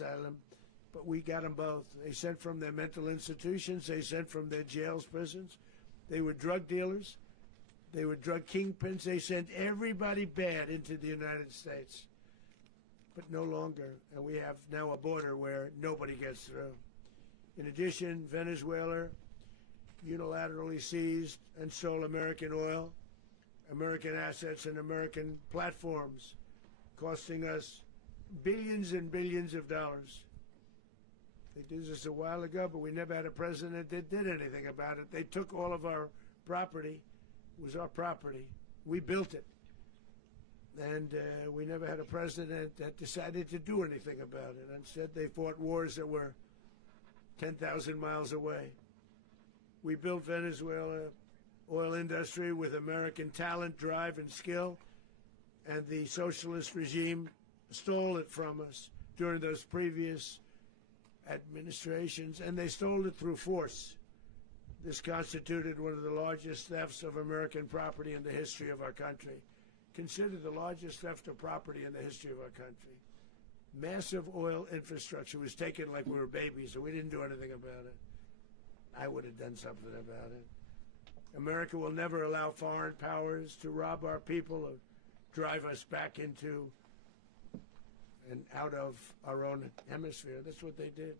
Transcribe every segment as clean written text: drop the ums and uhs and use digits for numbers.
asylum, but we got them both. They sent from their mental institutions. They sent from their jails, prisons. They were drug dealers. They were drug kingpins. They sent everybody bad into the United States, but no longer. And we have now a border where nobody gets through. In addition, Venezuela unilaterally seized and stole American oil, American assets, and American platforms, costing us billions and billions of dollars. They did this a while ago, but we never had a president that did anything about it. They took all of our property. It was our property. We built it. And we never had a president that decided to do anything about it. Instead, they fought wars that were 10,000 miles away. We built Venezuela oil industry with American talent, drive, and skill, and the socialist regime stole it from us during those previous administrations, and they stole it through force. This constituted one of the largest thefts of American property in the history of our country. Considered the largest theft of property in the history of our country. Massive oil infrastructure was taken like we were babies, and we didn't do anything about it. I would have done something about it. America will never allow foreign powers to rob our people or drive us back into and out of our own hemisphere. That's what they did.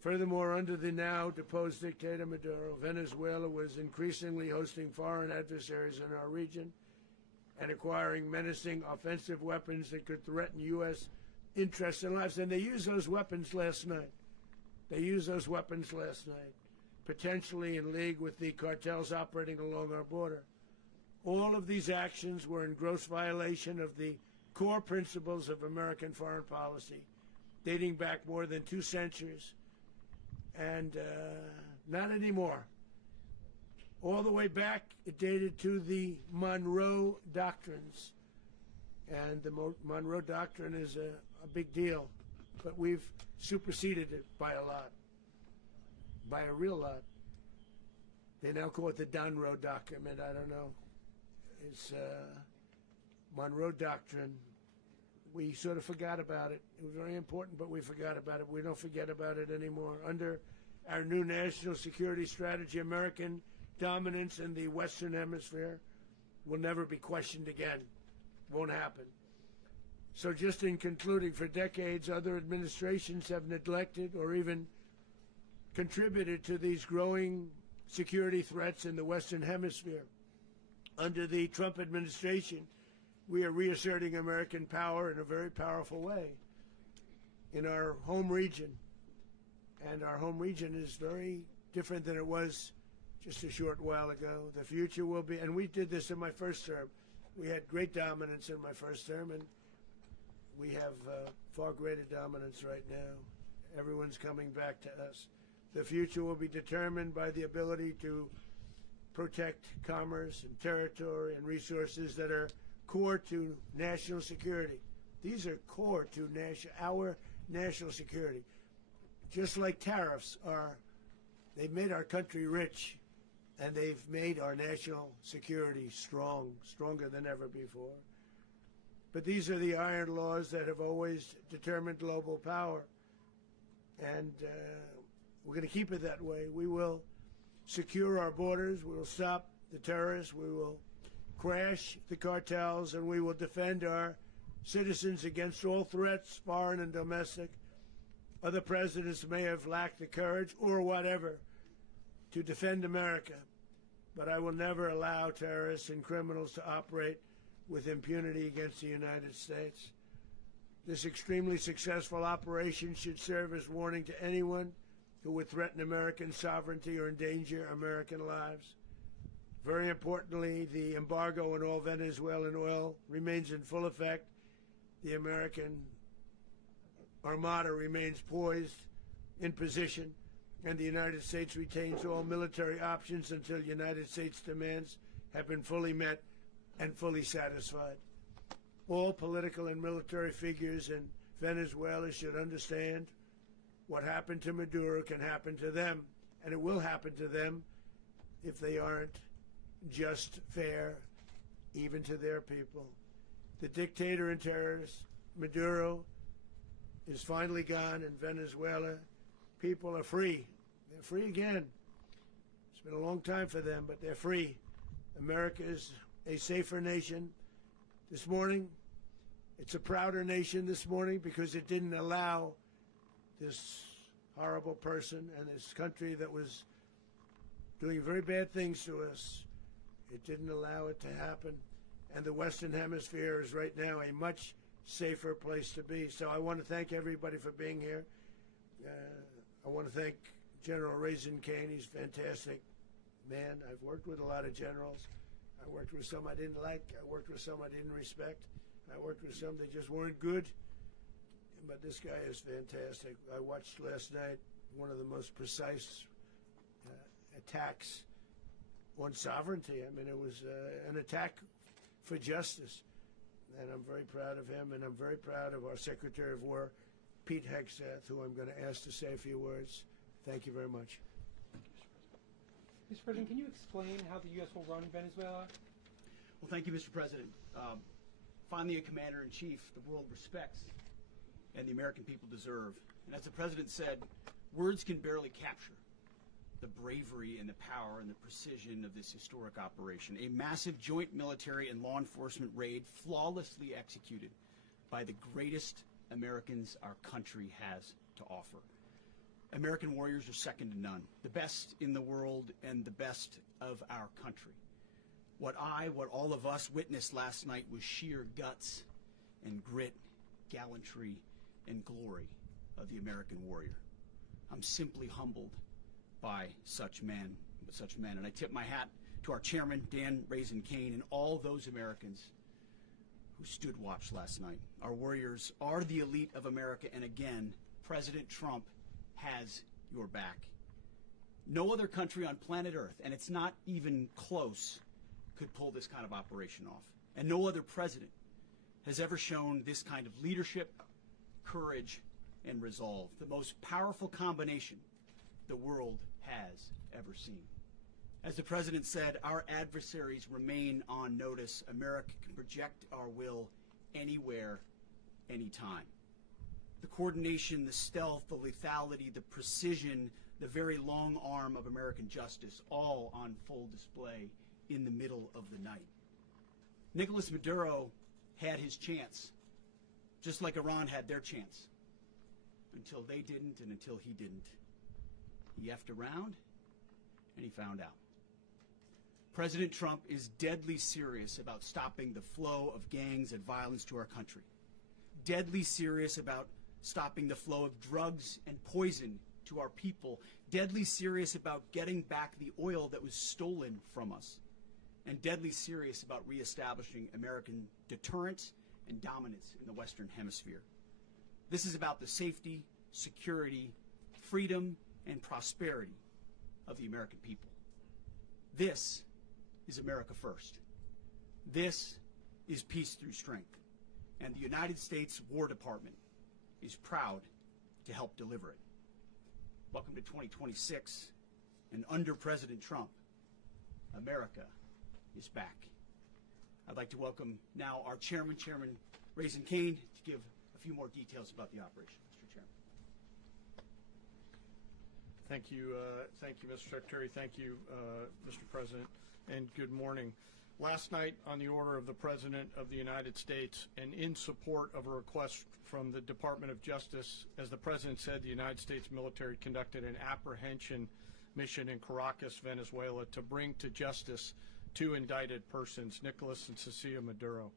Furthermore, under the now deposed dictator Maduro, Venezuela was increasingly hosting foreign adversaries in our region and acquiring menacing offensive weapons that could threaten U.S. interests and lives. And they used those weapons last night. Potentially in league with the cartels operating along our border. All of these actions were in gross violation of the core principles of American foreign policy, dating back more than 2 centuries. And not anymore. All the way back, it dated to the Monroe Doctrines. And the Monroe Doctrine is a big deal. But we've superseded it by a lot. By a real lot. They now call it the Monroe Document. I don't know. It's Monroe Doctrine. We sort of forgot about it. It was very important, but we forgot about it. We don't forget about it anymore. Under our new national security strategy, American dominance in the Western Hemisphere will never be questioned again. Won't happen. So just in concluding, for decades, other administrations have neglected or even contributed to these growing security threats in the Western Hemisphere. Under the Trump administration, we are reasserting American power in a very powerful way in our home region. And our home region is very different than it was just a short while ago. The future will be, and we did this in my first term. We had great dominance in my first term, and we have far greater dominance right now. Everyone's coming back to us. The future will be determined by the ability to protect commerce and territory and resources that are core to national security. These are core to our national security. Just like tariffs are, they've made our country rich, and they've made our national security stronger than ever before. But these are the iron laws that have always determined global power. And we're going to keep it that way. We will secure our borders. We will stop the terrorists. We will crash the cartels. And we will defend our citizens against all threats, foreign and domestic. Other presidents may have lacked the courage or whatever to defend America. But I will never allow terrorists and criminals to operate with impunity against the United States. This extremely successful operation should serve as warning to anyone who would threaten American sovereignty or endanger American lives. Very importantly, the embargo on all Venezuelan oil remains in full effect. The American armada remains poised in position, and the United States retains all military options until United States demands have been fully met and fully satisfied. All political and military figures in Venezuela should understand what happened to Maduro can happen to them, and it will happen to them if they aren't just, fair, even to their people. The dictator and terrorist, Maduro, is finally gone in Venezuela. People are free. They're free again. It's been a long time for them, but they're free. America is a safer nation this morning. It's a prouder nation this morning because it didn't allow this horrible person and this country that was doing very bad things to us. It didn't allow it to happen. And the Western Hemisphere is right now a much safer place to be. So I want to thank everybody for being here. I want to thank General Raisin Kane. He's a fantastic man. I've worked with a lot of generals. I worked with some I didn't like. I worked with some I didn't respect. I worked with some that just weren't good. But this guy is fantastic. I watched last night one of the most precise attacks on sovereignty. I mean, it was an attack for justice. And I'm very proud of him, and I'm very proud of our Secretary of War, Pete Hegseth, who I'm going to ask to say a few words. Thank you very much. Mr. President, can you explain how the U.S. will run Venezuela? Well, thank you, Mr. President. Finally, a commander-in-chief the world respects and the American people deserve. And as the President said, words can barely capture the bravery and the power and the precision of this historic operation. A massive joint military and law enforcement raid flawlessly executed by the greatest Americans our country has to offer. American warriors are second to none, the best in the world and the best of our country. What all of us witnessed last night was sheer guts and grit, gallantry, and glory of the American warrior. I'm simply humbled by such men. And I tip my hat to our chairman, Dan Raisin Kane, and all those Americans who stood watch last night. Our warriors are the elite of America, and again, President Trump has your back. No other country on planet Earth, and it's not even close, could pull this kind of operation off. And no other president has ever shown this kind of leadership, courage, and resolve. The most powerful combination the world has ever seen. As the President said, our adversaries remain on notice. America can project our will anywhere, anytime. The coordination, the stealth, the lethality, the precision, the very long arm of American justice, all on full display in the middle of the night. Nicolas Maduro had his chance, just like Iran had their chance, until they didn't and until he didn't. He effed around, and he found out. President Trump is deadly serious about stopping the flow of gangs and violence to our country. Deadly serious about stopping the flow of drugs and poison to our people. Deadly serious about getting back the oil that was stolen from us. And deadly serious about reestablishing American deterrence and dominance in the Western Hemisphere. This is about the safety, security, freedom, and prosperity of the American people. This is America first. This is peace through strength. And the United States War Department is proud to help deliver it. Welcome to 2026, and under President Trump, America is back. I'd like to welcome now our chairman, Chairman Raisin Kane, to give a few more details about the operation. Mr. Chairman. Thank you, Mr. Secretary. Thank you, Mr. President, and good morning. Last night, on the order of the President of the United States and in support of a request from the Department of Justice, as the President said, the United States military conducted an apprehension mission in Caracas, Venezuela, to bring to justice two indicted persons, Nicolas and Cecilia Maduro.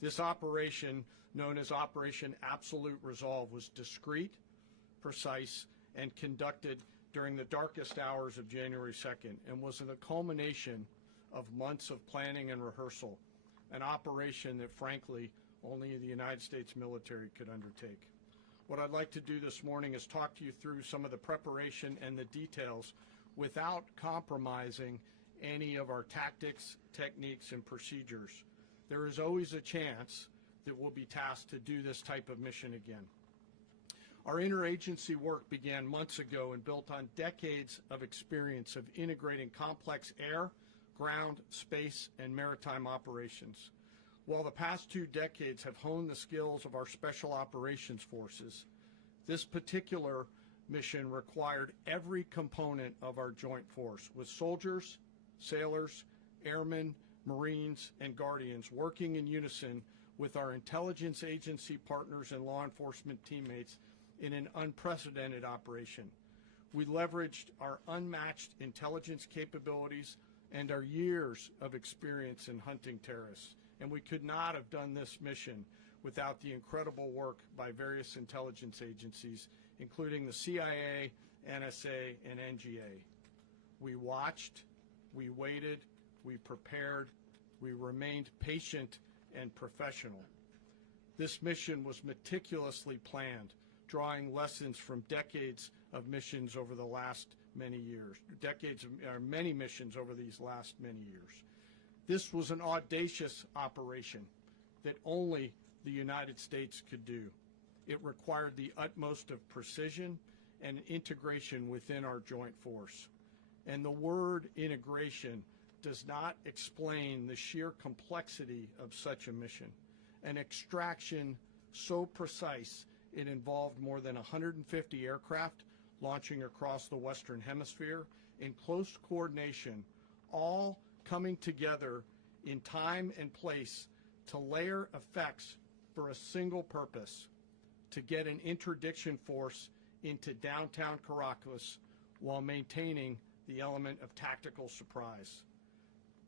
This operation, known as Operation Absolute Resolve, was discreet, precise, and conducted during the darkest hours of January 2nd and was the culmination of months of planning and rehearsal, an operation that, frankly, only the United States military could undertake. What I'd like to do this morning is talk to you through some of the preparation and the details without compromising any of our tactics, techniques, and procedures. There is always a chance that we'll be tasked to do this type of mission again. Our interagency work began months ago and built on decades of experience of integrating complex air, ground, space, and maritime operations. While the past 2 decades have honed the skills of our special operations forces, This particular mission required every component of our joint force, with soldiers, sailors, airmen, Marines, and Guardians working in unison with our intelligence agency partners and law enforcement teammates in an unprecedented operation. We leveraged our unmatched intelligence capabilities and our years of experience in hunting terrorists, and we could not have done this mission without the incredible work by various intelligence agencies, including the CIA, NSA, and NGA. We watched, we waited, we prepared, we remained patient and professional. This mission was meticulously planned, drawing lessons from decades of missions over the last many years, many missions over these last many years. This was an audacious operation that only the United States could do. It required the utmost of precision and integration within our joint force. And the word integration does not explain the sheer complexity of such a mission. An extraction so precise it involved more than 150 aircraft launching across the Western Hemisphere in close coordination, all coming together in time and place to layer effects for a single purpose: to get an interdiction force into downtown Caracas while maintaining the element of tactical surprise.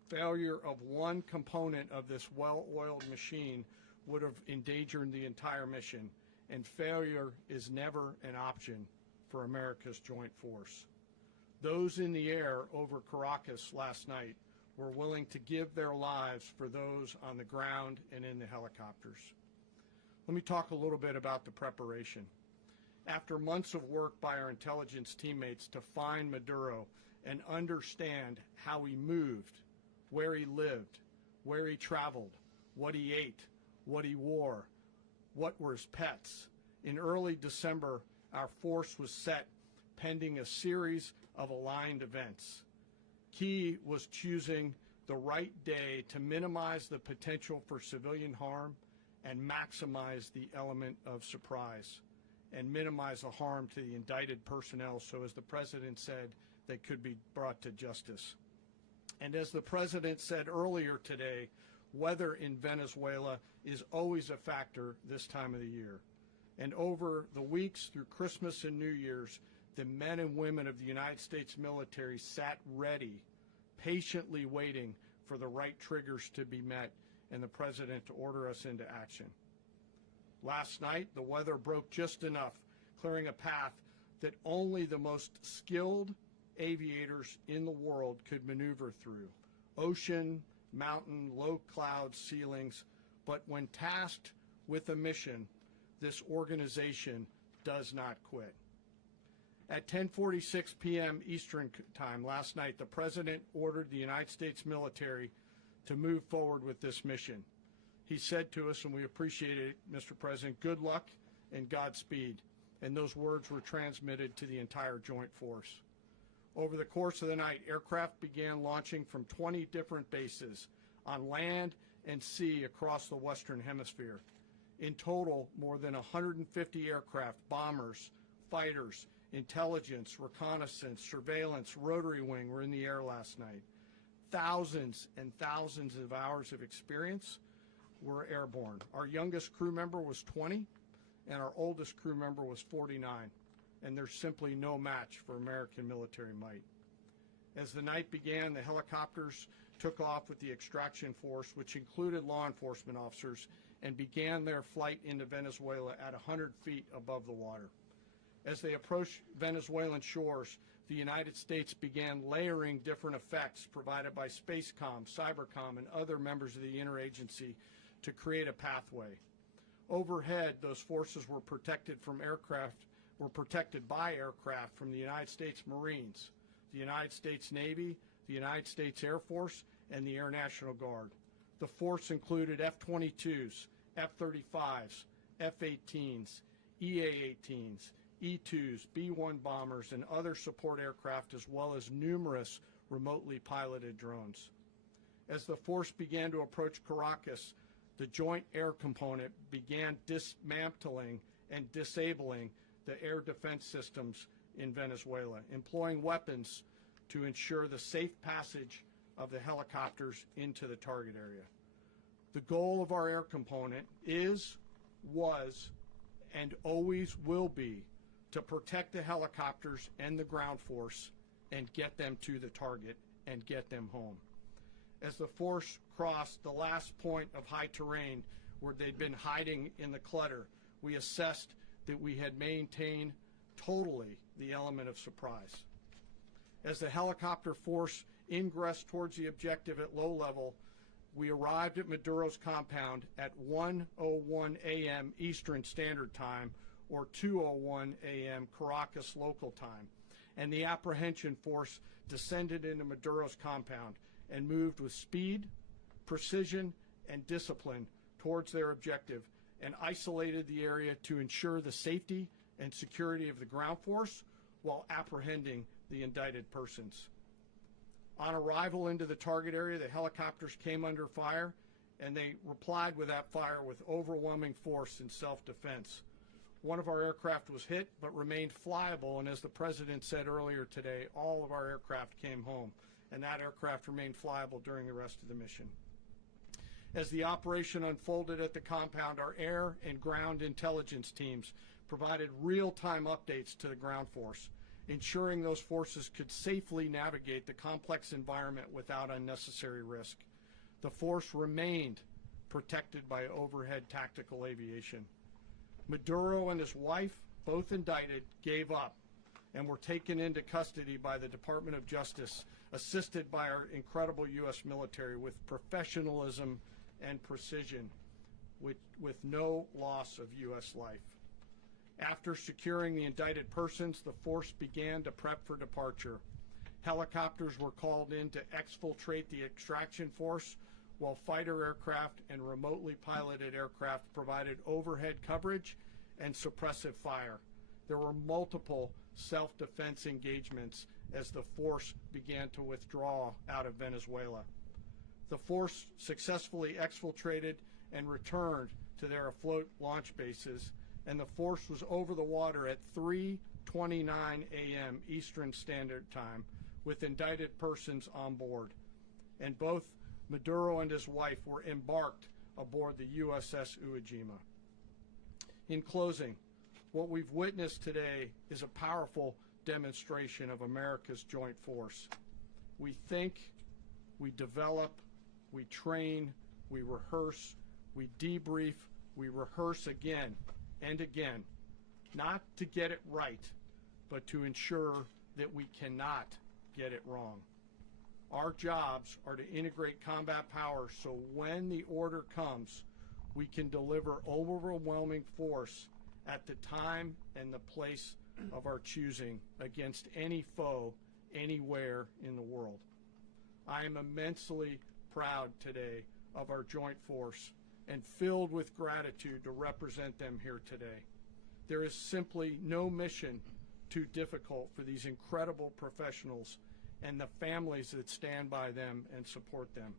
Failure of one component of this well-oiled machine would have endangered the entire mission, and failure is never an option for America's joint force. Those in the air over Caracas last night were willing to give their lives for those on the ground and in the helicopters. Let me talk a little bit about the preparation. After months of work by our intelligence teammates to find Maduro and understand how he moved, where he lived, where he traveled, what he ate, what he wore, what were his pets, in early December, our force was set pending a series of aligned events. Key was choosing the right day to minimize the potential for civilian harm and maximize the element of surprise, and minimize the harm to the indicted personnel, so as the President said, they could be brought to justice. And as the President said earlier today, weather in Venezuela is always a factor this time of the year. And over the weeks through Christmas and New Year's, the men and women of the United States military sat ready, patiently waiting for the right triggers to be met and the President to order us into action. Last night, the weather broke just enough, clearing a path that only the most skilled aviators in the world could maneuver through. Ocean, mountain, low cloud ceilings, but when tasked with a mission, this organization does not quit. At 10:46 p.m. Eastern Time last night, the President ordered the United States military to move forward with this mission. He said to us, and we appreciate it, Mr. President, good luck and Godspeed. And those words were transmitted to the entire joint force. Over the course of the night, aircraft began launching from 20 different bases on land and sea across the Western Hemisphere. In total, more than 150 aircraft, bombers, fighters, intelligence, reconnaissance, surveillance, rotary wing were in the air last night. Thousands and thousands of hours of experience were airborne. Our youngest crew member was 20, and our oldest crew member was 49, and there's simply no match for American military might. As the night began, the helicopters took off with the extraction force, which included law enforcement officers, and began their flight into Venezuela at 100 feet above the water. As they approached Venezuelan shores, the United States began layering different effects provided by Spacecom, Cybercom, and other members of the interagency to create a pathway. Overhead, those forces were protected by aircraft from the United States Marines, the United States Navy, the United States Air Force, and the Air National Guard. The force included F-22s, F-35s, F-18s, EA-18s, E-2s, B-1 bombers, and other support aircraft, as well as numerous remotely piloted drones. As the force began to approach Caracas, the Joint Air Component began dismantling and disabling the air defense systems in Venezuela, employing weapons to ensure the safe passage of the helicopters into the target area. The goal of our air component is, was, and always will be to protect the helicopters and the ground force and get them to the target and get them home. As the force crossed the last point of high terrain where they'd been hiding in the clutter, we assessed that we had maintained totally the element of surprise. As the helicopter force ingressed towards the objective at low level, we arrived at Maduro's compound at 1:01 a.m. Eastern Standard Time, or 2:01 a.m. Caracas local time, and the apprehension force descended into Maduro's compound and moved with speed, precision, and discipline towards their objective and isolated the area to ensure the safety and security of the ground force while apprehending the indicted persons. On arrival into the target area, the helicopters came under fire, and they replied with that fire with overwhelming force in self-defense. One of our aircraft was hit but remained flyable, and as the President said earlier today, all of our aircraft came home, and that aircraft remained flyable during the rest of the mission. As the operation unfolded at the compound, our air and ground intelligence teams provided real-time updates to the ground force, ensuring those forces could safely navigate the complex environment without unnecessary risk. The force remained protected by overhead tactical aviation. Maduro and his wife, both indicted, gave up and were taken into custody by the Department of Justice, assisted by our incredible U.S. military with professionalism and precision, with no loss of U.S. life. After securing the indicted persons, the force began to prep for departure. Helicopters were called in to exfiltrate the extraction force, while fighter aircraft and remotely piloted aircraft provided overhead coverage and suppressive fire. There were multiple self-defense engagements as the force began to withdraw out of Venezuela. The force successfully exfiltrated and returned to their afloat launch bases, and the force was over the water at 3:29 a.m. Eastern Standard Time with indicted persons on board. And both Maduro and his wife were embarked aboard the USS Uejima. In closing, what we've witnessed today is a powerful demonstration of America's joint force. We think, we develop, we train, we rehearse, we debrief, we rehearse again and again, not to get it right, but to ensure that we cannot get it wrong. Our jobs are to integrate combat power so when the order comes, we can deliver overwhelming force at the time and the place of our choosing against any foe anywhere in the world. I am immensely proud today of our joint force and filled with gratitude to represent them here today. There is simply no mission too difficult for these incredible professionals and the families that stand by them and support them.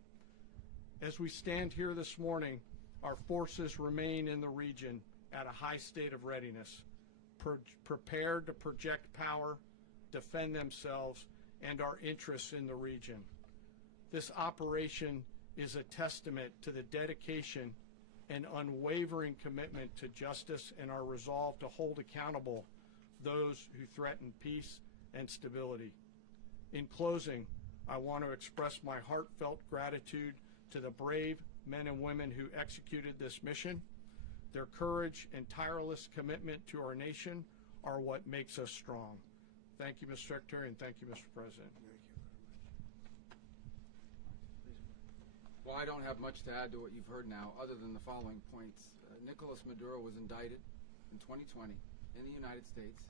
As we stand here this morning, our forces remain in the region at a high state of readiness, prepared to project power, defend themselves, and our interests in the region. This operation is a testament to the dedication and unwavering commitment to justice and our resolve to hold accountable those who threaten peace and stability. In closing, I want to express my heartfelt gratitude to the brave men and women who executed this mission. Their courage and tireless commitment to our nation are what makes us strong. Thank you, Mr. Secretary, and thank you, Mr. President. Well, I don't have much to add to what you've heard now, other than the following points. Nicolas Maduro was indicted in 2020 in the United States.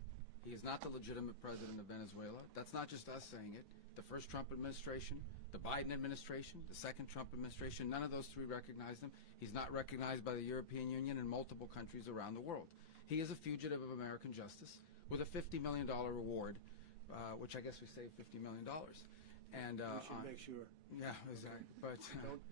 He is not the legitimate president of Venezuela. That's not just us saying it. The first Trump administration, the Biden administration, the second Trump administration, none of those three recognized him. He's not recognized by the European Union and multiple countries around the world. He is a fugitive of American justice with a $50 million reward, which I guess we saved $50 million. And we should make sure. Yeah, exactly. But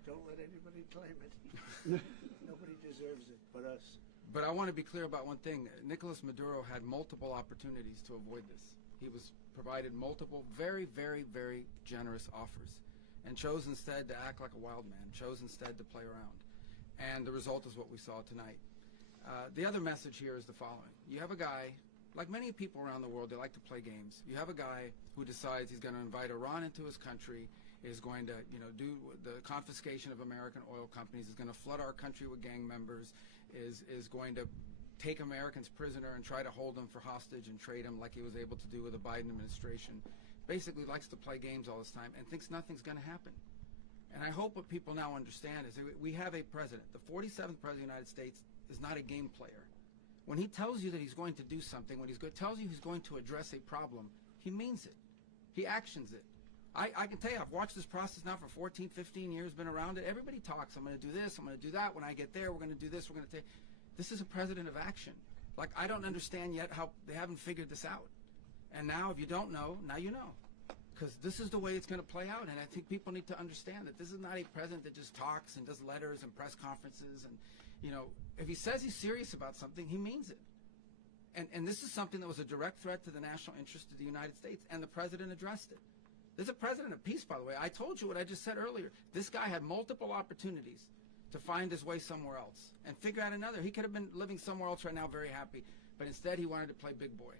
don't let anybody claim it. Nobody deserves it but us. But I want to be clear about one thing. Nicolas Maduro had multiple opportunities to avoid this. He was provided multiple very, very, very generous offers and chose instead to act like a wild man, chose instead to play around. And the result is what we saw tonight. The other message here is the following. You have a guy, like many people around the world, they like to play games. You have a guy who decides he's going to invite Iran into his country, is going to, do the confiscation of American oil companies, is going to flood our country with gang members, is going to take Americans prisoner and try to hold them for hostage and trade them like he was able to do with the Biden administration. Basically likes to play games all this time and thinks nothing's going to happen. And I hope what people now understand is that we have a president. The 47th president of the United States is not a game player. When he tells you that he's going to do something, when tells you he's going to address a problem, he means it. He actions it. I can tell you, I've watched this process now for 14, 15 years, been around it. Everybody talks. I'm going to do this. I'm going to do that. When I get there, we're going to do this. We're going to take. This is a president of action. Like, I don't understand yet how they haven't figured this out. And now, if you don't know, now you know. Because this is the way it's going to play out. And I think people need to understand that this is not a president that just talks and does letters and press conferences. And, if he says he's serious about something, he means it. And this is something that was a direct threat to the national interest of the United States. And the president addressed it. There's a president of peace, by the way. I told you what I just said earlier. This guy had multiple opportunities to find his way somewhere else and figure out another. He could have been living somewhere else right now very happy. But instead, he wanted to play big boy.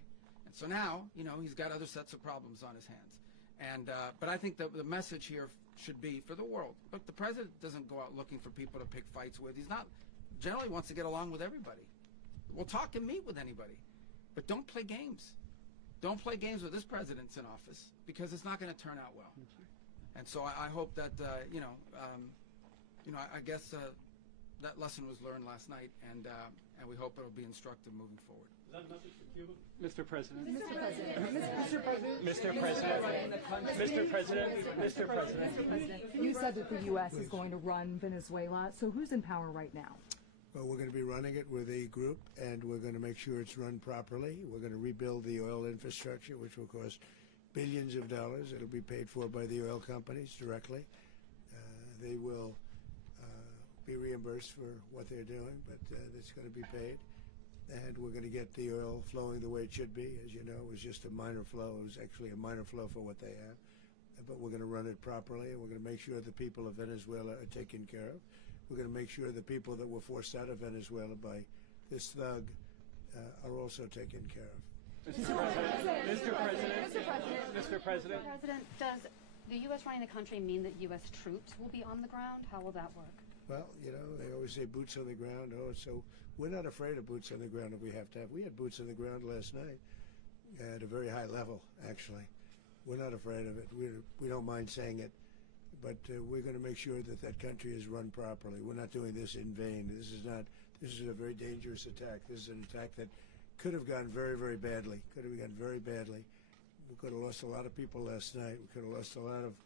And so now, he's got other sets of problems on his hands. And but I think the message here should be for the world. Look, the president doesn't go out looking for people to pick fights with. He's not generally wants to get along with everybody. We'll talk and meet with anybody. But don't play games. Don't play games with this president's in office because it's not going to turn out well. And so I hope that, I guess that lesson was learned last night, and we hope it'll be instructive moving forward. Is that a message for Cuba? Mr. President. Mr. President. You said that the U.S. is going to run Venezuela. So who's in power right now? Well, we're going to be running it with a group, and we're going to make sure it's run properly. We're going to rebuild the oil infrastructure, which will cost billions of dollars. It'll be paid for by the oil companies directly. They will be reimbursed for what they're doing, but it's going to be paid. And we're going to get the oil flowing the way it should be. As you know, it was just a minor flow. It was actually a minor flow for what they have. But we're going to run it properly, and we're going to make sure the people of Venezuela are taken care of. We're going to make sure the people that were forced out of Venezuela by this thug are also taken care of. Mr. President. Does the U.S. running the country mean that U.S. troops will be on the ground? How will that work? Well, they always say boots on the ground. So we're not afraid of boots on the ground if we have to have. We had boots on the ground last night at a very high level, actually. We're not afraid of it. We don't mind saying it. But we're going to make sure that that country is run properly. We're not doing this in vain. This is a very dangerous attack. This is an attack that could have gone very, very badly. Could have gone very badly. We could have lost a lot of people last night. We could have lost a lot of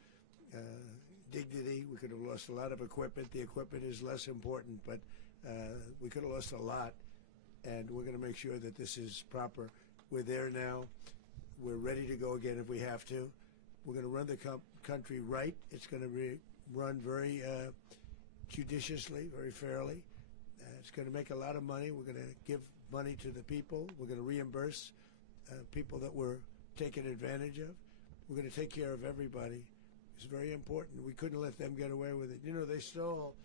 dignity. We could have lost a lot of equipment. The equipment is less important, but we could have lost a lot. And we're going to make sure that this is proper. We're there now. We're ready to go again if we have to. We're going to run the country right. It's going to be run very judiciously, very fairly. It's going to make a lot of money. We're going to give money to the people. We're going to reimburse people that were taken advantage of. We're going to take care of everybody. It's very important. We couldn't let them get away with it. They stole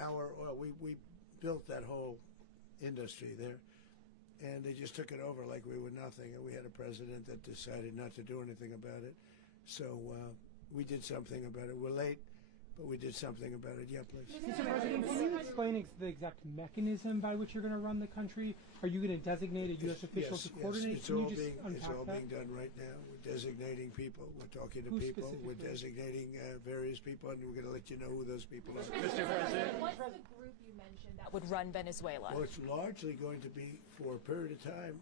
our oil. We built that whole industry there, and they just took it over like we were nothing. And we had a president that decided not to do anything about it. So we did something about it. We're late, but we did something about it. Yeah, please. Mr. President, can you explain the exact mechanism by which you're going to run the country? Are you going to designate a U.S. official to coordinate? It's all being done right now. We're designating people. We're talking to people. We're designating various people, and we're going to let you know who those people are. Mr. President. What's the group you mentioned that would run Venezuela? Well, it's largely going to be, for a period of time,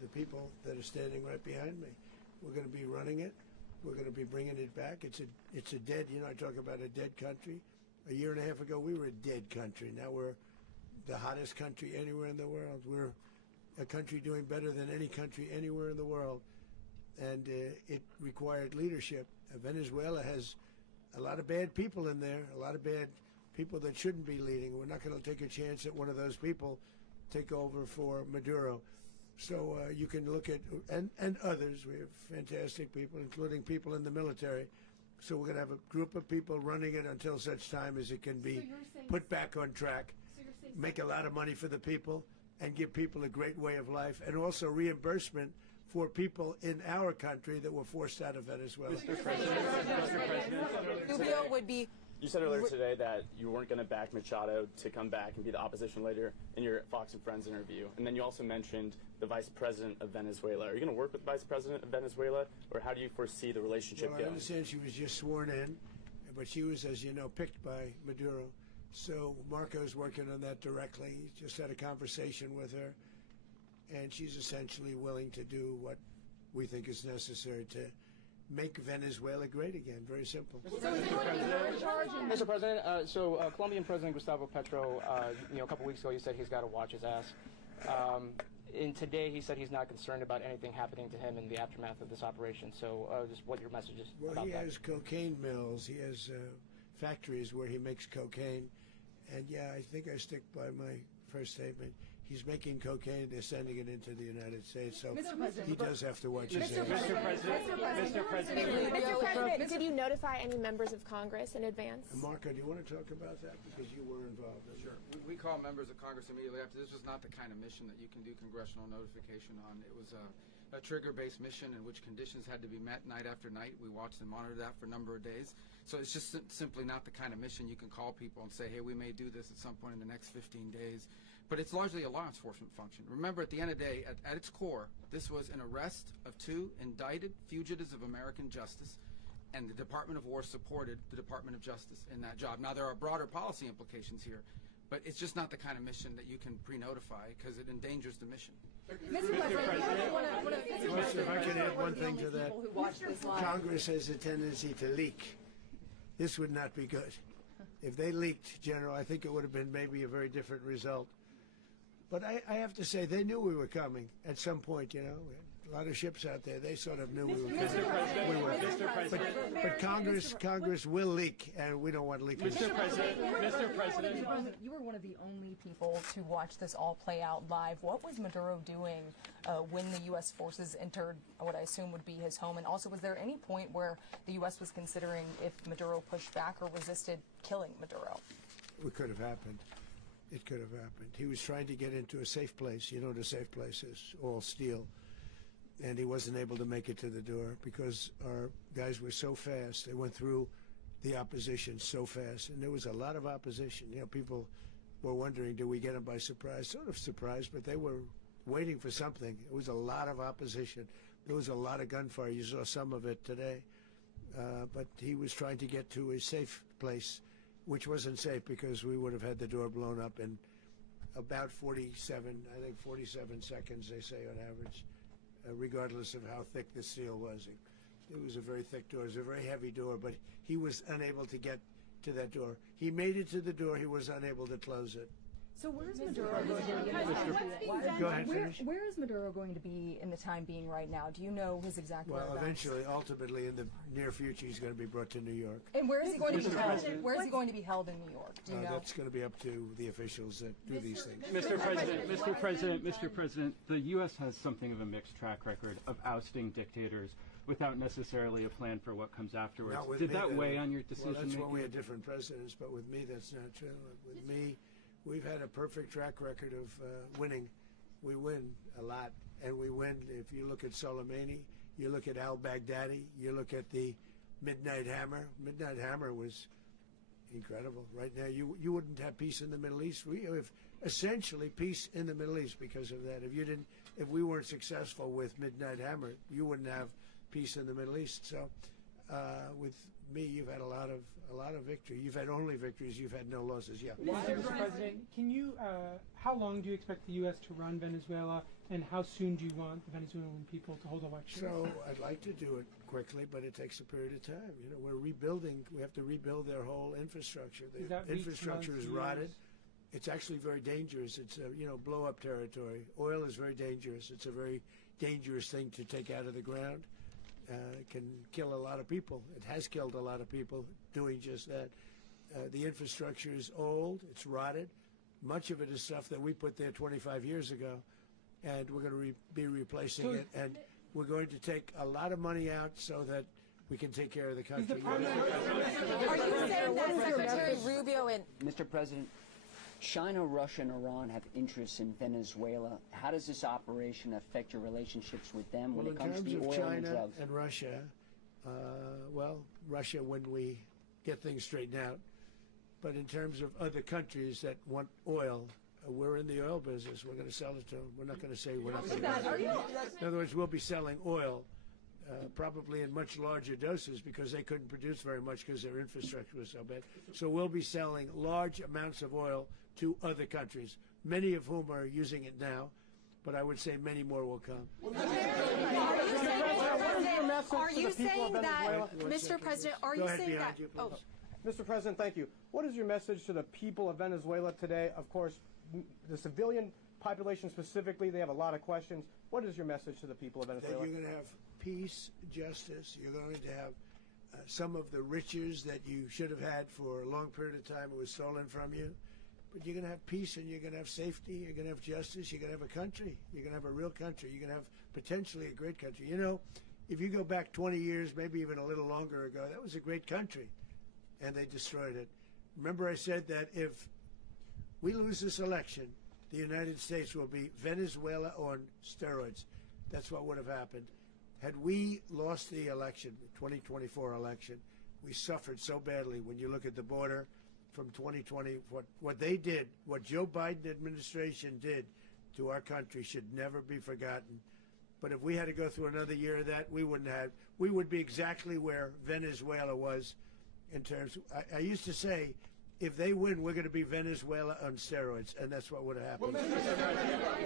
the people that are standing right behind me. We're going to be running it. We're going to be bringing it back. It's a dead, I talk about a dead country. A year and a half ago, we were a dead country. Now we're the hottest country anywhere in the world. We're a country doing better than any country anywhere in the world. And it required leadership. Venezuela has a lot of bad people in there, a lot of bad people that shouldn't be leading. We're not going to take a chance that one of those people take over for Maduro. So you can look at, and others, we have fantastic people, including people in the military. So we're going to have a group of people running it until such time as it can be put back on track, make a lot of money for the people, and give people a great way of life, and also reimbursement for people in our country that were forced out of Venezuela. Mr. President, Rubio would be. You said earlier today that you weren't going to back Machado to come back and be the opposition leader in your Fox and Friends interview. And then you also mentioned the vice president of Venezuela. Are you going to work with the vice president of Venezuela, or how do you foresee the relationship Well, going? I understand she was just sworn in, but she was, as you know, picked by Maduro. So Marco's working on that directly. He just had a conversation with her, and she's essentially willing to do what we think is necessary to make Venezuela great again. Very simple. Mr. President, Colombian President Gustavo Petro, a couple weeks ago, he said he's got to watch his ass. And today, he said he's not concerned about anything happening to him in the aftermath of this operation. So, just what your message is Well, about he that. has cocaine mills. He has factories where he makes cocaine. And yeah, I think I stick by my first statement. He's making cocaine. They're sending it into the United States. So he does have to watch his ass. Mr. President, Did you notify any members of Congress in advance? Marco, do you want to talk about that? Because you were involved in it. Sure. We call members of Congress immediately after. This was not the kind of mission that you can do congressional notification on. It was a trigger-based mission in which conditions had to be met night after night. We watched and monitored that for a number of days. So it's just simply not the kind of mission you can call people and say, hey, we may do this at some point in the next 15 days. But it's largely a law enforcement function. Remember, at the end of the day, at its core, this was an arrest of 2 indicted fugitives of American justice, and the Department of War supported the Department of Justice in that job. Now, there are broader policy implications here, but it's just not the kind of mission that you can pre-notify because it endangers the mission. If I can add one thing to that, Congress has a tendency to leak. This would not be good. If they leaked, General, I think it would have been maybe a very different result. But I have to say, they knew we were coming at some point, you know. A lot of ships out there, they sort of knew we were coming. Mr. President, But Congress will leak, and we don't want leakage. Mr. President, You were one of the only people to watch this all play out live. What was Maduro doing when the U.S. forces entered what I assume would be his home? And also, was there any point where the U.S. was considering, if Maduro pushed back or resisted, killing Maduro? It could have happened. It could have happened. He was trying to get into a safe place. You know what a safe place is, all steel. And he wasn't able to make it to the door because our guys were so fast. They went through the opposition so fast. And there was a lot of opposition. You know, people were wondering, do we get them by surprise? Sort of surprised, but they were waiting for something. It was a lot of opposition. There was a lot of gunfire. You saw some of it today. But he was trying to get to a safe place, which wasn't safe because we would have had the door blown up in about 47 seconds, they say on average, regardless of how thick the steel was. It was a very thick door. It was a very heavy door, but he was unable to get to that door. He made it to the door. He was unable to close it. So where is Maduro going to be? Go ahead, finish. Where is Maduro going to be in the time being right now? Do you know his exact Well, whereabouts? eventually, ultimately, in the near future, he's going to be brought to New York. And where is he going to be held? Where is he going to be held in New York? Do you know? That's going to be up to the officials that do these things. Mr. President, the U.S. has something of a mixed track record of ousting dictators without necessarily a plan for what comes afterwards. Not with Did me, that though. weigh on your decision Well, that's making? when we had different presidents, but with me, that's not true. With me, we've had a perfect track record of winning. We win a lot, and we win. If you look at Soleimani, you look at al-Baghdadi, you look at the Midnight Hammer. Midnight Hammer was incredible. Right now, you wouldn't have peace in the Middle East. We have essentially peace in the Middle East because of that. If we weren't successful with Midnight Hammer, you wouldn't have peace in the Middle East. So, with me, you've had a lot of victory. You've had only victories. You've had no losses. Yeah. Mr. President, can you? How long do you expect the U.S. to run Venezuela, and how soon do you want the Venezuelan people to hold elections? So I'd like to do it quickly, but it takes a period of time. You know, we're rebuilding. We have to rebuild their whole infrastructure. Does The that reach infrastructure months, is years? rotted. It's actually very dangerous. It's blow-up territory. Oil is very dangerous. It's a very dangerous thing to take out of the ground. It can kill a lot of people. It has killed a lot of people doing just that. The infrastructure is old. It's rotted. Much of it is stuff that we put there 25 years ago, and we're going to be replacing it. And we're going to take a lot of money out so that we can take care of the country. Are you saying that Secretary Rubio and Mr. President, China, Russia, and Iran have interests in Venezuela. How does this operation affect your relationships with them when it comes to the oil in terms of and China drugs? and Russia, well, Russia when we get things straightened out. But in terms of other countries that want oil, we're in the oil business. We're going to sell it to them. We're not going to say we're not going to. In other words, we'll be selling oil probably in much larger doses because they couldn't produce very much because their infrastructure was so bad. So we'll be selling large amounts of oil to other countries, many of whom are using it now, but I would say many more will come. Are you saying that, Mr. President, are you saying that? Oh. Mr. President, thank you. What is your message to the people of Venezuela today? Of course, the civilian population specifically, they have a lot of questions. What is your message to the people of Venezuela? That you're going to have peace, justice. You're going to have some of the riches that you should have had for a long period of time. It was stolen from you. But you're going to have peace and you're going to have safety. You're going to have justice. You're going to have a country. You're going to have a real country. You're going to have potentially a great country. You know, if you go back 20 years, maybe even a little longer ago, that was a great country. And they destroyed it. Remember I said that if we lose this election, the United States will be Venezuela on steroids. That's what would have happened. Had we lost the election, the 2024 election, we suffered so badly when you look at the border from 2020. What they did, what Joe Biden administration did to our country should never be forgotten. But if we had to go through another year of that, we wouldn't have. We would be exactly where Venezuela was in terms. I used to say, if they win, we're going to be Venezuela on steroids, and that's what would have happened.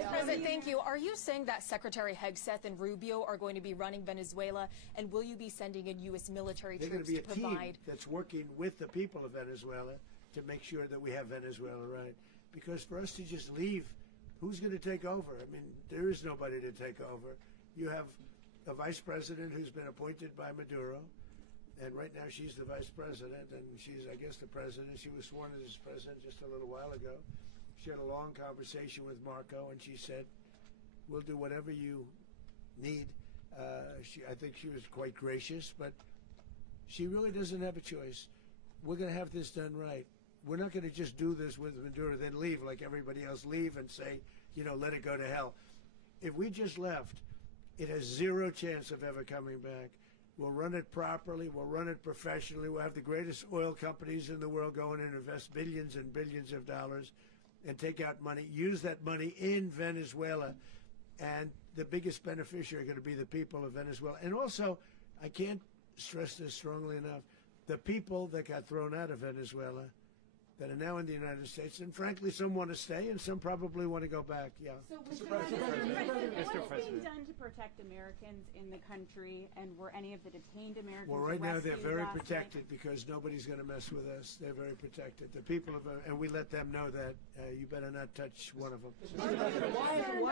President, thank you. Are you saying that Secretary Hegseth and Rubio are going to be running Venezuela, and will you be sending in U.S. military They're going troops to be a provide? team that's working with the people of Venezuela to make sure that we have Venezuela right. Because for us to just leave, who's going to take over? I mean, there is nobody to take over. You have a vice president who's been appointed by Maduro. And right now she's the vice president, and she's, I guess, the president. She was sworn as president just a little while ago. She had a long conversation with Marco, and she said, we'll do whatever you need. I think she was quite gracious, but she really doesn't have a choice. We're going to have this done right. We're not going to just do this with Maduro, then leave like everybody else, leave and say, you know, let it go to hell. If we just left, it has zero chance of ever coming back. We'll run it properly. We'll run it professionally. We'll have the greatest oil companies in the world go in and invest billions and billions of dollars and take out money, use that money in Venezuela. And the biggest beneficiary are going to be the people of Venezuela. And also, I can't stress this strongly enough, the people that got thrown out of Venezuela that are now in the United States, and frankly, some want to stay and some probably want to go back. Yeah. So, Mr. President, what is being done to protect Americans in the country, and were any of the detained Americans Well, right now they're very last protected night? because nobody's going to mess with us. They're very protected. The people of, and we let them know that you better not touch one of them.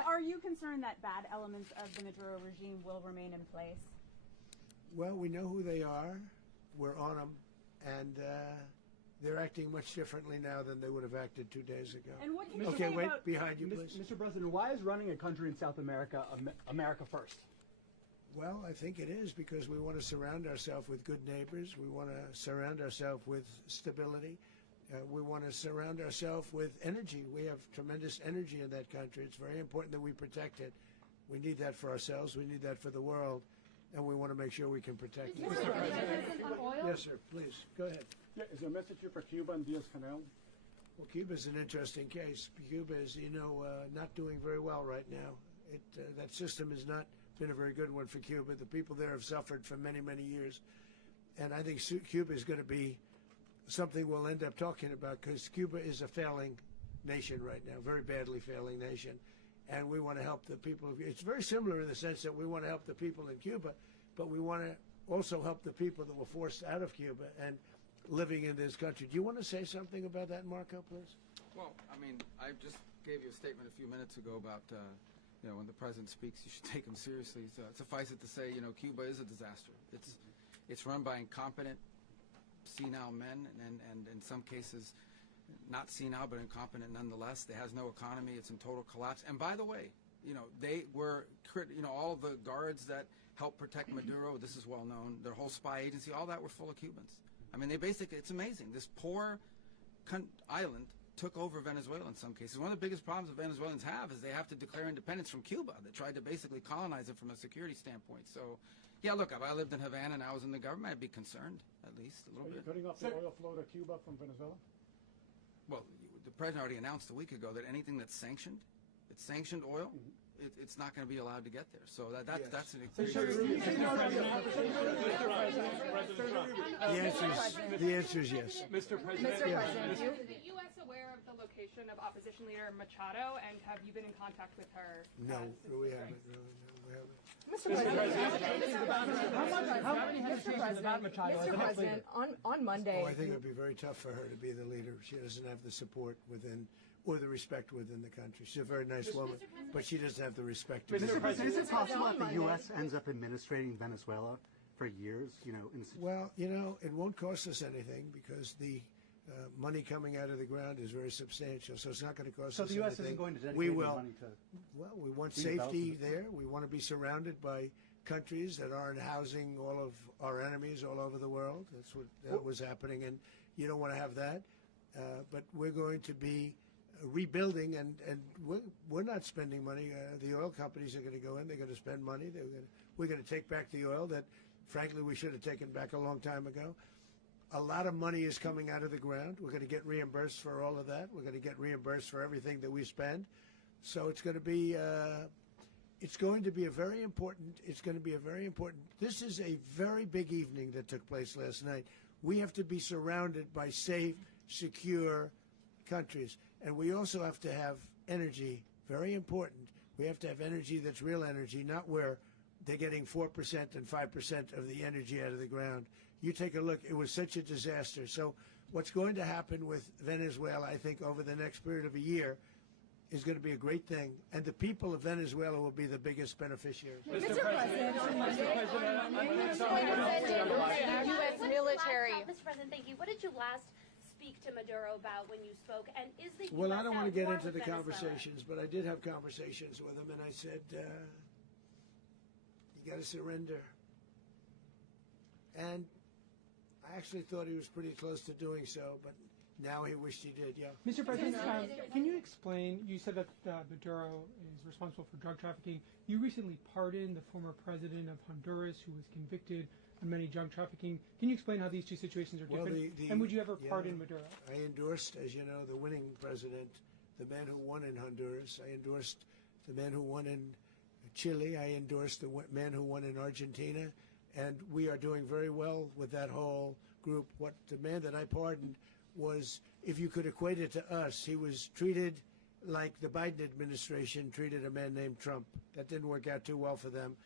Are you concerned that bad elements of the Maduro regime will remain in place? Well, we know who they are. We're on them, and they're acting much differently now than they would have acted 2 days ago. And what can you Okay, say wait, about behind you, please. Mr. President, why is running a country in South America America first? Well, I think it is because we want to surround ourselves with good neighbors. We want to surround ourselves with stability. We want to surround ourselves with energy. We have tremendous energy in that country. It's very important that we protect it. We need that for ourselves. We need that for the world. And we want to make sure we can protect it. Yes, sir. Please, go ahead. Yeah, is there a message here for Cuba and Diaz-Canel? Well, Cuba's an interesting case. Cuba is, not doing very well right now. That system has not been a very good one for Cuba. The people there have suffered for many, many years. And I think Cuba is going to be something we'll end up talking about because Cuba is a failing nation right now, very badly failing nation. And we want to help the people of It's very similar in the sense that we want to help the people in Cuba, but we want to also help the people that were forced out of Cuba and living in this country. Do you want to say something about that, Marco, please? Well, I mean, I just gave you a statement a few minutes ago about, when the president speaks, you should take him seriously. So suffice it to say, Cuba is a disaster. It's run by incompetent, senile men, and in some cases, not senile but incompetent nonetheless. It has no economy. It's in total collapse. And by the way, they were, all the guards that helped protect Maduro, this is well known, their whole spy agency, all that were full of Cubans. I mean, they basically, it's amazing. This poor island took over Venezuela in some cases. One of the biggest problems that Venezuelans have is they have to declare independence from Cuba that tried to basically colonize it from a security standpoint. So, yeah, look, if I lived in Havana and I was in the government, I'd be concerned, at least a little bit. Are you cutting off the oil flow to Cuba from Venezuela? Well, the president already announced a week ago that anything that's sanctioned, it's sanctioned oil, it's not going to be allowed to get there. So that's an example. The answer is yes. Mr. President, Is the U.S. aware of the location of opposition leader Machado, and have you been in contact with her? No, we haven't. No, we haven't. How many hesitations about Machado as the next leader? On Monday. Oh, I think it would be very tough for her to be the leader. She doesn't have the support within, or the respect within the country. She's a very nice woman, but she doesn't have the respect. Mr. President, is it possible that the U.S. ends up administrating Venezuela for years? Well, it won't cost us anything because the money coming out of the ground is very substantial, so it's not going to cost us anything. So the U.S. isn't going to dedicate we will. money to... Well, we want safety there. We want to be surrounded by countries that aren't housing all of our enemies all over the world. That's what was happening, and you don't want to have that. But we're going to be rebuilding, and we're not spending money. The oil companies are going to go in. They're going to spend money. We're going to take back the oil that, frankly, we should have taken back a long time ago. A lot of money is coming out of the ground. We're going to get reimbursed for all of that. We're going to get reimbursed for everything that we spend. So it's going to be a very important. This is a very big evening that took place last night. We have to be surrounded by safe, secure countries, and we also have to have energy. Very important. We have to have energy that's real energy, not where they're getting 4% and 5% of the energy out of the ground. You take a look, it was such a disaster. So what's going to happen with Venezuela, I think, over the next period of a year is going to be a great thing. And the people of Venezuela will be the biggest beneficiaries. Mr. President, on Monday, U.S. military. Mr. President, thank you. What did you last speak to Maduro about when you spoke? And is the Well, US I don't want to get into the Venezuela? conversations, but I did have conversations with him, and I said, you got to surrender. And I actually thought he was pretty close to doing so, but now he wished he did, yeah. Mr. President, can you explain, you said that Maduro is responsible for drug trafficking. You recently pardoned the former president of Honduras who was convicted on many drug trafficking. Can you explain how these two situations are different? And would you ever pardon Maduro? I endorsed, as you know, the winning president, the man who won in Honduras. I endorsed the man who won in Chile. I endorsed the man who won in Argentina. And we are doing very well with that whole group. What the man that I pardoned was, if you could equate it to us, he was treated like the Biden administration treated a man named Trump. That didn't work out too well for them.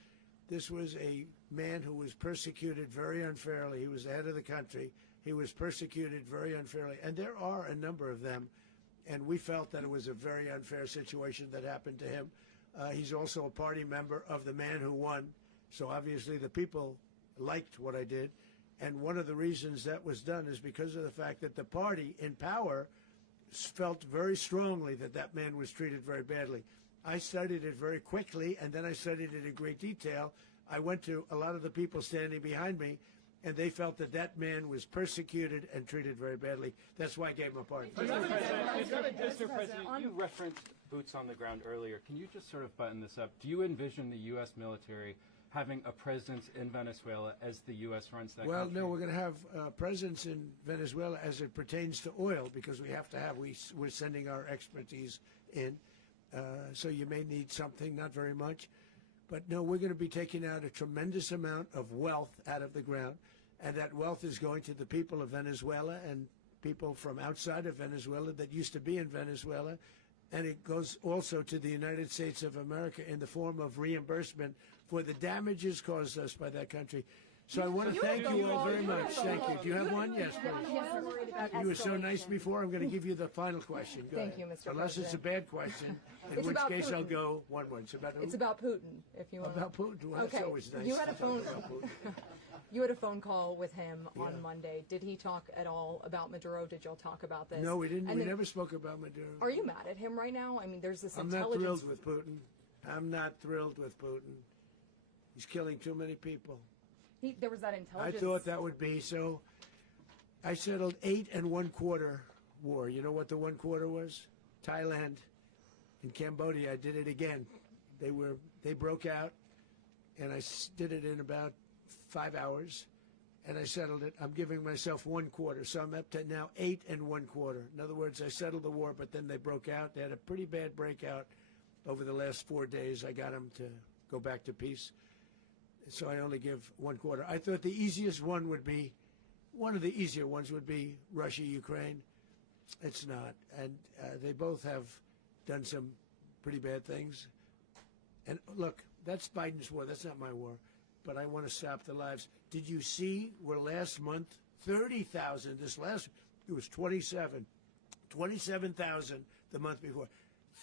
This was a man who was persecuted very unfairly. He was the head of the country. He was persecuted very unfairly. And there are a number of them. And we felt that it was a very unfair situation that happened to him. He's also a party member of the man who won. So obviously the people liked what I did. And one of the reasons that was done is because of the fact that the party in power felt very strongly that that man was treated very badly. I studied it very quickly, and then I studied it in great detail. I went to a lot of the people standing behind me, and they felt that that man was persecuted and treated very badly. That's why I gave him a pardon. Mr. President, you referenced boots on the ground earlier. Can you just sort of button this up? Do you envision the U.S. military having a presence in Venezuela as the U.S. runs that country? Well, no, we're going to have a presence in Venezuela as it pertains to oil, because we have to have, we're sending our expertise in. So you may need something, not very much. But no, we're going to be taking out a tremendous amount of wealth out of the ground, and that wealth is going to the people of Venezuela and people from outside of Venezuela that used to be in Venezuela. And it goes also to the United States of America in the form of reimbursement for the damages caused us by that country. So I want to thank you all very much. Thank you. Do you have one? Yes, please. You were so nice before. I'm going to give you the final question. Go Thank ahead. you, Mr. Unless it's a bad question, in It's which about case I'll Putin. go 1-1. It's about who? It's about Putin, if you want. About Putin. Well, Okay. that's always nice. You had a to talk phone. about Putin. You had a phone call with him on Yeah. Monday. Did he talk at all about Maduro? Did y'all talk about this? No, we didn't. And We then- never spoke about Maduro. Are you mad at him right now? I mean, there's this I'm not intelligence. thrilled with Putin. I'm not thrilled with Putin. He's killing too many people. There was that I intelligence. thought that would be so. I settled 8 1/4 war. You know what the 1/4 was? Thailand and Cambodia. I did it again. They broke out, and I did it in about 5 hours, and I settled it. I'm giving myself 1/4, so I'm up to now 8 1/4. In other words, I settled the war, but then they broke out. They had a pretty bad breakout over the last 4 days. I got them to go back to peace. So I only give 1/4. I thought the easiest one would be, one of the easier ones would be Russia, Ukraine. It's not. And they both have done some pretty bad things. And look, that's Biden's war. That's not my war. But I want to stop the lives. Did you see where last month, 30,000, it was 27,000 the month before.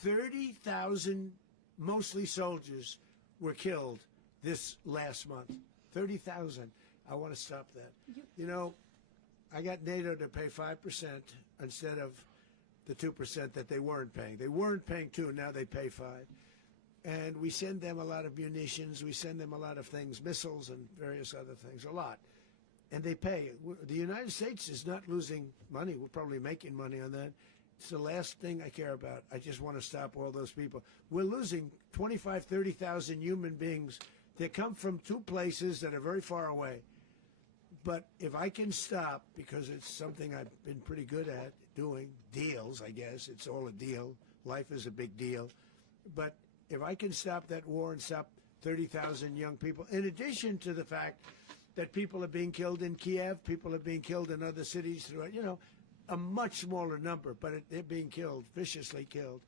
30,000, mostly soldiers, were killed this last month. 30,000. I want to stop that. You know, I got NATO to pay 5% instead of the 2% that they weren't paying. They weren't paying 2, now they pay 5. And we send them a lot of munitions, we send them a lot of things, missiles and various other things, a lot. And they pay. The United States is not losing money. We're probably making money on that. It's the last thing I care about. I just want to stop all those people. We're losing 25, 30,000 human beings. They come from 2 places that are very far away. But if I can stop, because it's something I've been pretty good at doing, deals, I guess. It's all a deal. Life is a big deal. But if I can stop that war and stop 30,000 young people, in addition to the fact that people are being killed in Kiev, people are being killed in other cities throughout, you know, a much smaller number, but they're being killed, viciously killed.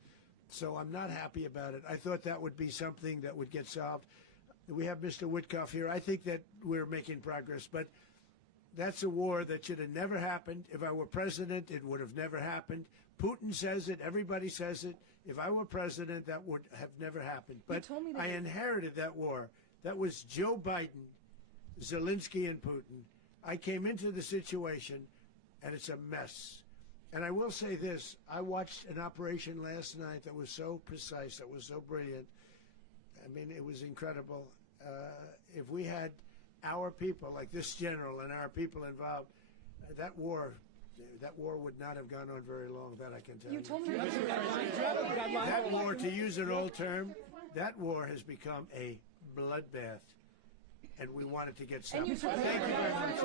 So I'm not happy about it. I thought that would be something that would get solved. We have Mr. Witkoff here. I think that we're making progress, but that's a war that should have never happened. If I were president, it would have never happened. Putin says it. Everybody says it. If I were president, that would have never happened. But I inherited that war. That was Joe Biden, Zelensky, and Putin. I came into the situation, and it's a mess. And I will say this. I watched an operation last night that was so precise, that was so brilliant. I mean, it was incredible. If we had our people, like this general, and our people involved, that war would not have gone on very long, that I can tell you. You told me That war, to use an old term, that war has become a bloodbath. And we want it to get stopped. Thank you very much.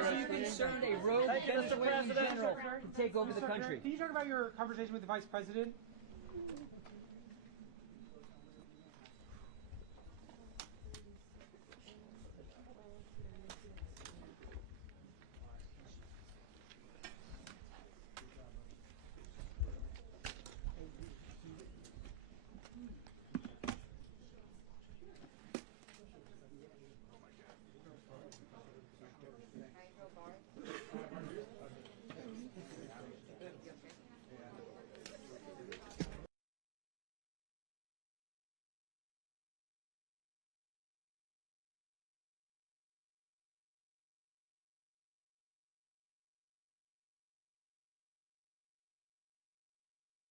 Are you concerned a rogue Venezuelan general to take over the country? Can you talk about your conversation with the vice president?